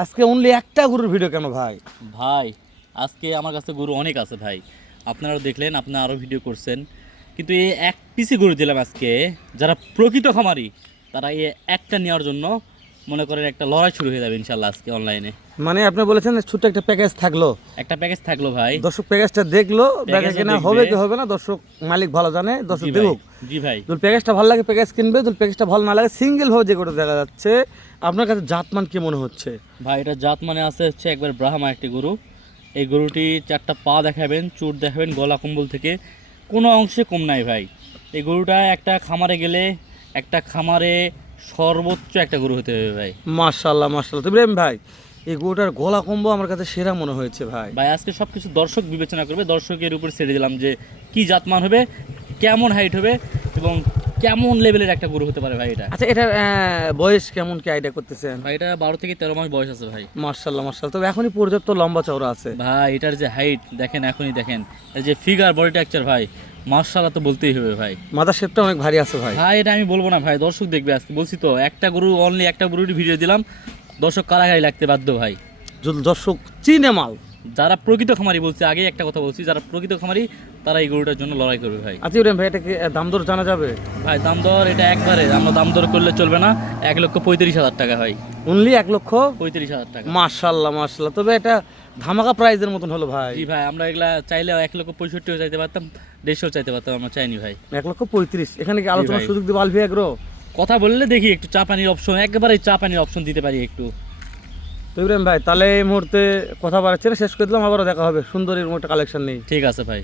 আজকে অনলি একটা গরুর ভিডিও কেন ভাই? ভাই আজকে আমার কাছে গরু অনেক আছে ভাই, আপনারাও দেখলেন, আপনারা আরও ভিডিও করছেন, কিন্তু এই এক পিসি গরু দিলাম আজকে। যারা প্রকৃত খামারি তারা এই একটা নেওয়ার জন্য মনে করেন একটা লড়াই শুরু হয়ে যাবে ইনশাল্লাহ আজকে অনলাইনে। মানে আপনি বলেছেন ছোট্ট একটা প্যাকেজ থাকলো, একটা প্যাকেজ থাকলো ভাই, দর্শক প্যাকেজটা দেখলো, প্যাকেজও প্যাকেজ কেনা দেখবে। হবে কি হবে না দর্শক মালিক ভালো জানে, দর্শক জি ভাই, দেখুক। জি ভাই। যদি প্যাকেজটা ভালো লাগে প্যাকেজ কিনবে, যদি প্যাকেজটা ভালো না লাগে সিঙ্গেল ভাবে যে গরু দেখা যাচ্ছে, আপনার কাছে জাতমান কি মনে হচ্ছে? ভাই এটা জাত মানে আছে হচ্ছে একবার ব্রাহ্মা একটি গরু। এই গরুটি চারটা পা দেখাবেন, চুট দেখাবেন, গলা কম্বল থেকে কোনো অংশে কম নাই ভাই। এই গরুটা একটা খামারে গেলে একটা খামারে সর্বোচ্চ একটা গরু হতে হবে ভাই। মাশাআল্লাহ মাশাআল্লাহ। তো ইব্রাহিম ভাই, এই গরুটার গলা কম্বো আমার কাছে সেরা মনে হয়েছে ভাই। ভাই আজকে সব কিছু দর্শক বিবেচনা করবে, দর্শকের উপর ছেড়ে দিলাম যে কি জাতমান হবে, কেমন হাইট হবে এবং কেমন লেভেলের একটা গরু হতে পারে ভাই এটা। আচ্ছা, এটার বয়স কেমন কি আইডিয়া করতেছেন? ভাই এটা 12 থেকে 13 মাস বয়স আছে ভাই। মাশাআল্লাহ মাশাআল্লাহ। তবে এখনই পর্যাপ্ত লম্বা চওড়া আছে ভাই এটার যে হাইট দেখেন, এখনই দেখেন, এই যে ফিগার বডি স্ট্রাকচার ভাই, মাশাআল্লাহ তো বলতেই হবে ভাই। মাথা শেপটা অনেক ভারী আছে ভাই। ভাই এটা আমি বলবো না ভাই, দর্শক দেখবে আজকে, বলছি তো একটা গরু, অনলি একটা গরুর ভিডিও দিলাম, দর্শক কারাগারি লাগতে বাধ্য ভাই। যদি দর্শক চিনে মাল। যারা প্রকৃত খামারি, বলছি আগে একটা কথা বলছি, যারা প্রকৃত খামারি তারা এই গরুটার জন্য লড়াই করবে ভাই। আচ্ছা ইব্রাহিম ভাই, এটা কি দাম দর জানা যাবে? ভাই দাম দর এটা একবারে আমরা দাম দর করলে চলবে না, 1,35,000 টাকা ভাই। অনলি 1,35,000 টাকা। মাশাআল্লাহ মাশাআল্লাহ। তবে এটা ধামাকা প্রাইজের মতন হলো ভাই। জি ভাই, আমরা এগুলা চাইলে 1,65,000 চাইতে পারতাম, 150 চাইতে পারতাম, আমরা চাইনি ভাই। 1,35,000। এখানে কি আলোচনার ভাই। সুযোগ দিব আলফি এগ্রো? কথা বললে দেখি একটু চা পানির অপশন, একবারে চা পানির অপশন দিতে পারি একটু। তো ইব্রাহিম ভাই, তাহলে এই মুহূর্তে কথা বাড়াচ্ছি না, শেষ করে দিলাম, আবারও দেখা হবে সুন্দর এরকম একটা কালেকশন নেই। ঠিক আছে ভাই।